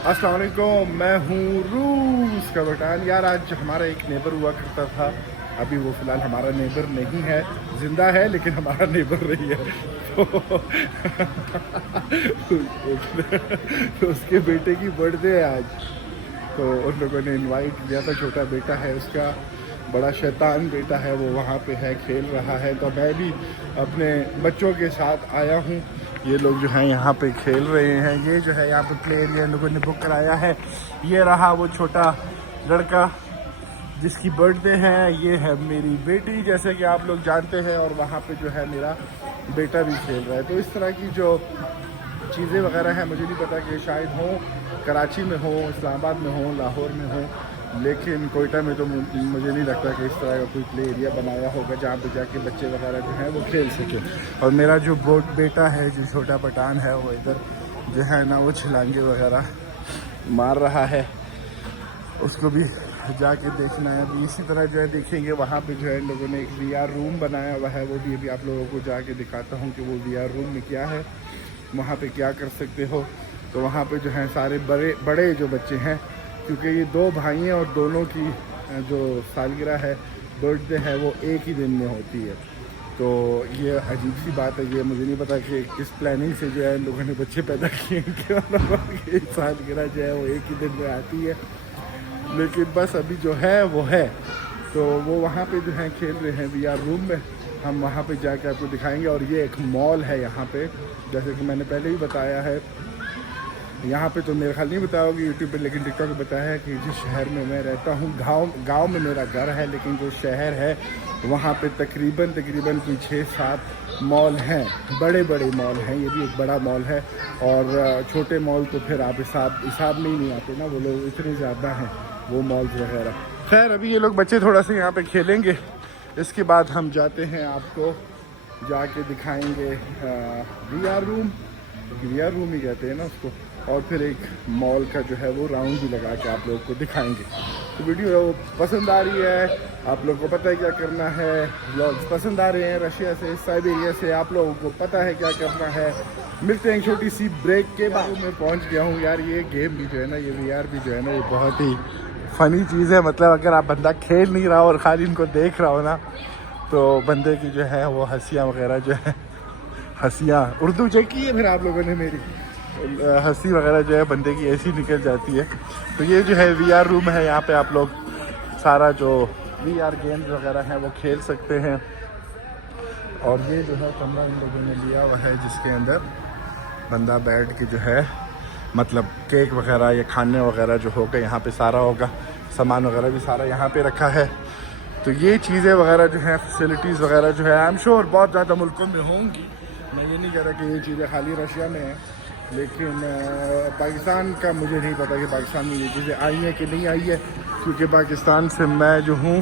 अस्सलाम वालेकुम, मैं हूँ रूस का बटान। यार आज हमारा एक नेबर हुआ करता था, अभी वो फ़िलहाल हमारा नेबर नहीं है, ज़िंदा है लेकिन हमारा नेबर नहीं है। तो, तो उसके बेटे की बर्थडे है आज, तो उन लोगों ने इनवाइट किया था। छोटा बेटा है उसका, बड़ा शैतान बेटा है, वो वहाँ पे है, खेल रहा है। तो मैं भी अपने बच्चों के साथ आया हूँ। ये लोग जो हैं यहाँ पे खेल रहे हैं। ये जो है यहाँ पे प्ले एरिया लोगों ने बुक कराया है। ये रहा वो छोटा लड़का जिसकी बर्थडे है। ये है मेरी बेटी, जैसे कि आप लोग जानते हैं, और वहाँ पे जो है मेरा बेटा भी खेल रहा है। तो इस तरह की जो चीज़ें वगैरह हैं, मुझे नहीं पता कि शायद हों कराची में हो, इस्लामाबाद में हो, लाहौर में हो, लेकिन कोयटा में तो मुझे नहीं लगता कि इस तरह का कोई प्ले एरिया बनाया होगा जहाँ पे जाके बच्चे वगैरह जो हैं वो खेल सकें। और मेरा जो बेटा है, जो छोटा पठान है, वो इधर जो है ना वो छलांगे वगैरह मार रहा है। उसको भी जाके देखना है। अभी इसी तरह जो है देखेंगे, वहाँ पे जो है इन लोगों ने एक VR रूम बनाया हुआ है, वो भी अभी आप लोगों को जाके दिखाता हूँ कि वो VR रूम में क्या है, वहाँ पे क्या कर सकते हो। तो वहाँ पे जो है सारे बड़े जो बच्चे हैं, क्योंकि ये 2 भाई हैं और दोनों की जो सालगिरह है, बर्थडे है, वो एक ही दिन में होती है। तो ये अजीब सी बात है। ये मुझे नहीं पता कि किस प्लानिंग से जो है इन लोगों ने बच्चे पैदा किए कि सालगिरह जो है वो एक ही दिन में आती है, लेकिन बस अभी जो है वो है। तो वो वहाँ पे जो है खेल रहे हैं VR रूम में, हम वहाँ पे जाके आपको दिखाएंगे। और ये एक मॉल है यहाँ पे, जैसे कि मैंने पहले ही बताया है। यहाँ पे तो मेरे ख्याल नहीं बताया होगा यूट्यूब पे, लेकिन टिकटॉक पे बताया है कि जिस शहर में मैं रहता हूँ, गांव में मेरा घर है, लेकिन जो शहर है वहाँ पे तकरीबन कोई 6-7 मॉल हैं, बड़े मॉल हैं। ये भी एक बड़ा मॉल है। और छोटे मॉल तो फिर आप हिसाब में ही नहीं आते ना, वो लोग इतने ज़्यादा हैं वो मॉल्स वगैरह। खैर अभी ये लोग बच्चे थोड़ा सा यहाँ पे खेलेंगे, इसके बाद हम जाते हैं, आपको जाके दिखाएंगे VR रूम ही कहते हैं ना उसको। और फिर एक मॉल का जो है वो राउंड भी लगा के आप लोगों को दिखाएंगे। तो वीडियो पसंद आ रही है, आप लोगों को पता है क्या करना है। व्लॉग्स पसंद आ रहे हैं रशिया से, साइबेरिया से, आप लोगों को पता है क्या करना है। मिलते हैं एक छोटी सी ब्रेक के बाद। मैं पहुंच गया हूँ यार। ये गेम भी जो है ना, ये VR भी जो है ना, ये बहुत ही फ़नी चीज़ है। मतलब अगर आप बंदा खेल नहीं रहा और खाली इनको देख रहा हो ना, तो बंदे की जो है वो हंसियाँ वगैरह जो है, हंसियाँ उर्दू चेक की है फिर आप लोगों ने मेरी, हंसी वगैरह जो है बंदे की ऐसी निकल जाती है। तो ये जो है VR रूम है, यहाँ पे आप लोग सारा जो VR गेम्स वगैरह हैं वो खेल सकते हैं। और ये जो है कमरा इन लोगों ने लिया हुआ है, जिसके अंदर बंदा बैठ के जो है, मतलब केक वगैरह या खाने वगैरह जो होगा यहाँ पे सारा होगा, सामान वगैरह भी सारा यहाँ पे रखा है। तो ये चीज़ें वगैरह जो है, फैसिलिटीज़ वगैरह जो है, आई एम श्योर बहुत ज़्यादा मुल्कों में होंगी। मैं ये नहीं कह रहा कि ये चीज़ें खाली रशिया में हैं, लेकिन पाकिस्तान का मुझे नहीं पता कि पाकिस्तान में ये चीज़ें आई हैं कि नहीं आई है, क्योंकि पाकिस्तान से मैं जो हूँ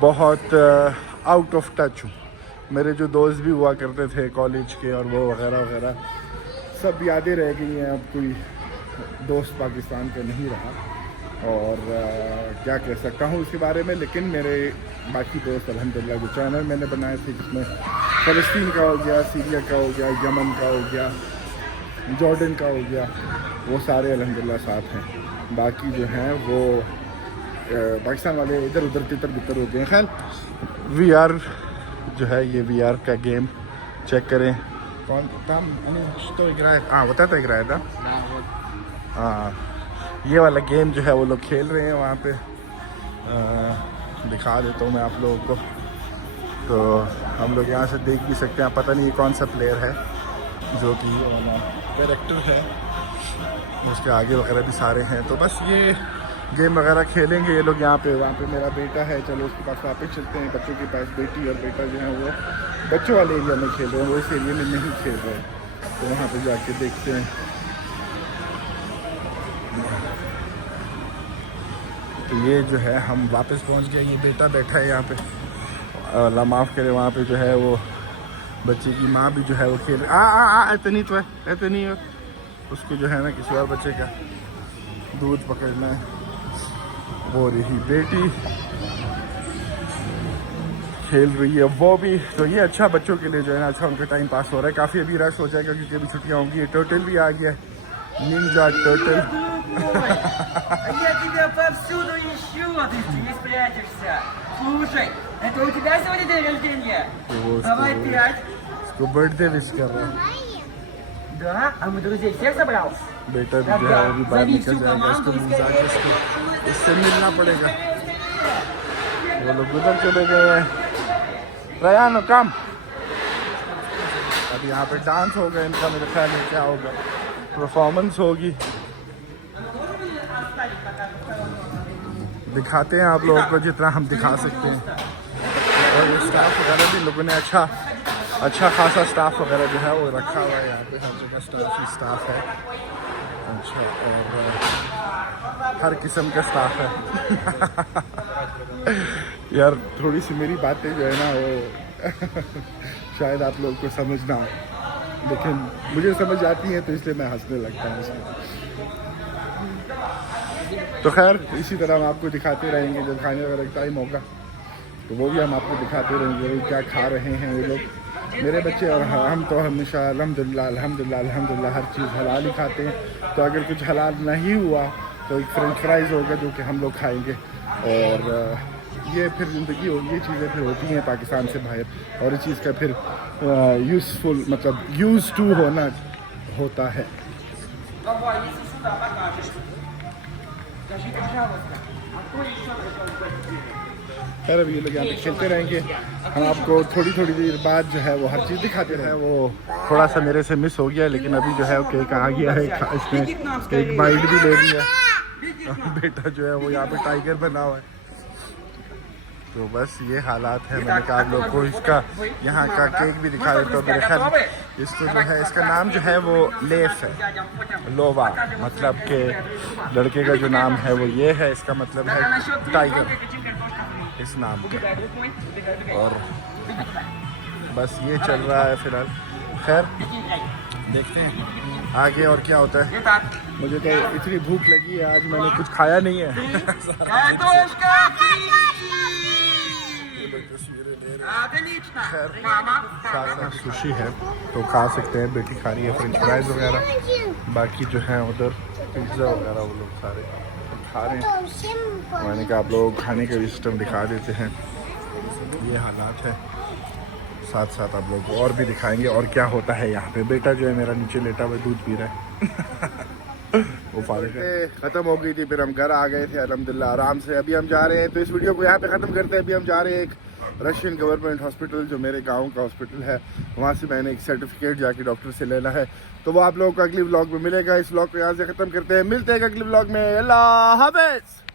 बहुत आउट ऑफ टच हूँ। मेरे जो दोस्त भी हुआ करते थे कॉलेज के और वो वगैरह सब यादें रह गई हैं। अब कोई दोस्त पाकिस्तान का नहीं रहा, और क्या कह सकता हूँ उसके बारे में। लेकिन मेरे बाकी दोस्त अल्हम्दुलिल्लाह, जो चैनल मैंने बनाए थे, जिसमें फ़लस्तीन का हो गया, सीरिया का हो गया, यमन का हो गया, जॉर्डन का हो गया, वो सारे अल्हम्दुलिल्लाह साथ हैं। बाकी जो हैं वो पाकिस्तान वाले इधर उधर तितर बितर होते हैं। खैर VR जो है, ये VR का गेम चेक करें। कौन काम तो होता था किराया था। हाँ, ये वाला गेम जो है वो लोग खेल रहे हैं वहाँ पे। दिखा देता हूँ मैं आप लोगों को। तो हम लोग यहाँ से देख भी सकते हैं। पता नहीं कौन सा प्लेयर है जो कि ये वाला कैरेक्टर है, उसके आगे वगैरह भी सारे हैं। तो बस ये गेम वगैरह खेलेंगे ये लोग यहाँ पे। वहाँ पे मेरा बेटा है, चलो उसके पास वापस चलते हैं। बच्चों के पास बेटी और बेटा जो है वो बच्चों वाले एरिया में खेल रहे हैं, वो इस एरिया में नहीं खेल रहे हैं। तो वहाँ पे जाके देखते हैं। तो ये जो है हम वापस पहुँच गए। ये बेटा बैठा है यहाँ पे, अल्लाह माफ़ करे। वहाँ पे जो है वो बच्चे की माँ भी जो है वो खेल इतनी तो है, इतनी है। उसको जो है ना किसी और बच्चे का दूध पकड़ना है। वो रही बेटी खेल रही है वो भी। तो ये अच्छा बच्चों के लिए जो है ना, अच्छा उनका टाइम पास हो रहा है। काफ़ी अभी रश हो जाएगा क्योंकि अभी छुट्टियाँ होंगी। ये टर्टल भी आ गया है, निंजा टर्टल। мой! Я тебя повсюду ищу, а ты здесь прячешься. Слушай, это у тебя сегодня день рождения? Давай 5. इसको बर्थडे विश कर रहा हूँ। Да? А мы друзей всех собрал? बेटा भी जो है वो भी बाहर निकल जाएगा, इसको मिल जाके इससे मिलना पड़ेगा। वो लोग उधर चले गए हैं। रयान कम। अब यहाँ पे डांस होगा इनका, मेरे ख्याल में क्या होगा, परफॉर्मेंस होगी। दिखाते हैं आप लोगों को जितना हम दिखा सकते हैं। और स्टाफ वगैरह भी लोगों ने अच्छा खासा स्टाफ वगैरह जो है वो रखा हुआ है। यहाँ पे हर जगह स्टाफ है। अच्छा, और हर किस्म का स्टाफ है। यार थोड़ी सी मेरी बातें जो है ना वो शायद आप लोगों को समझ ना आए, लेकिन मुझे समझ आती है तो इसलिए मैं हंसने लगता हूँ इसमें। तो खैर इसी तरह हम आपको दिखाते रहेंगे, जब खाने वगैरह का टाइम होगा तो वो भी हम आपको दिखाते रहेंगे वो क्या खा रहे हैं वो लोग, मेरे बच्चे और हम तो हमेशा अल्हम्दुलिल्लाह हर चीज़ हलाल ही खाते हैं। तो अगर कुछ हलाल नहीं हुआ तो एक फ्रेंच फ्राइज़ होगा जो कि हम लोग खाएंगे। और ये फिर ज़िंदगी होगी, ये चीज़ें फिर होती हैं पाकिस्तान से बाहर, और इस चीज़ का फिर यूज़फुल मतलब यूज़ टू होना होता है। खैर अब ये लोग यहाँ पे खेलते रहेंगे, हम आपको थोड़ी देर बाद जो है वो हर चीज़ दिखाते रहे। वो थोड़ा सा मेरे से मिस हो गया, लेकिन अभी जो है वो केक आ गया है, इसने एक बाइट भी ले लिया। बेटा जो है वो यहाँ पे टाइगर बना हुआ है। तो बस ये हालात है। मैंने कहा आप लोग को इसका यहाँ का केक भी दिखा देता हूँ। मेरे ख्याल इसको जो है इसका नाम जो है वो लेफ है, लोवा, मतलब के लड़के का जो नाम है वो ये है, इसका मतलब है टाइगर इस नाम का। और बस ये चल रहा है फिलहाल। खैर देखते हैं आगे और क्या होता है। मुझे तो इतनी भूख लगी है, आज मैंने कुछ खाया नहीं है। सुशी है तो खा सकते हैं, बेटी खा रही है फ्रेंच फ्राइज वगैरह, बाकी जो है उधर पिज्ज़ा वगैरह वो लोग खा रहे हैं। मैंने कहा आप लोग खाने का भी सिस्टम दिखा देते हैं। ये हालात है, साथ साथ आप लोग को और भी दिखाएंगे और क्या होता है यहाँ पे। बेटा जो है मेरा नीचे लेटा हुआ दूध पी रहा है। वो ख़त्म हो गई थी, फिर हम घर आ गए थे अल्हम्दुलिल्लाह आराम से। अभी हम जा रहे हैं, तो इस वीडियो को यहाँ पे ख़त्म करते हैं। अभी हम जा रहे हैं एक रशियन गवर्नमेंट हॉस्पिटल जो मेरे गांव का हॉस्पिटल है, वहाँ से मैंने एक सर्टिफिकेट जाके डॉक्टर से लेना है। तो वो आप लोगों को अगली व्लॉग में मिलेगा। इस व्लॉग को यहाँ से ख़त्म करते हैं, मिलते हैं अगले व्लॉग में। अल्लाह हाफ़िज़।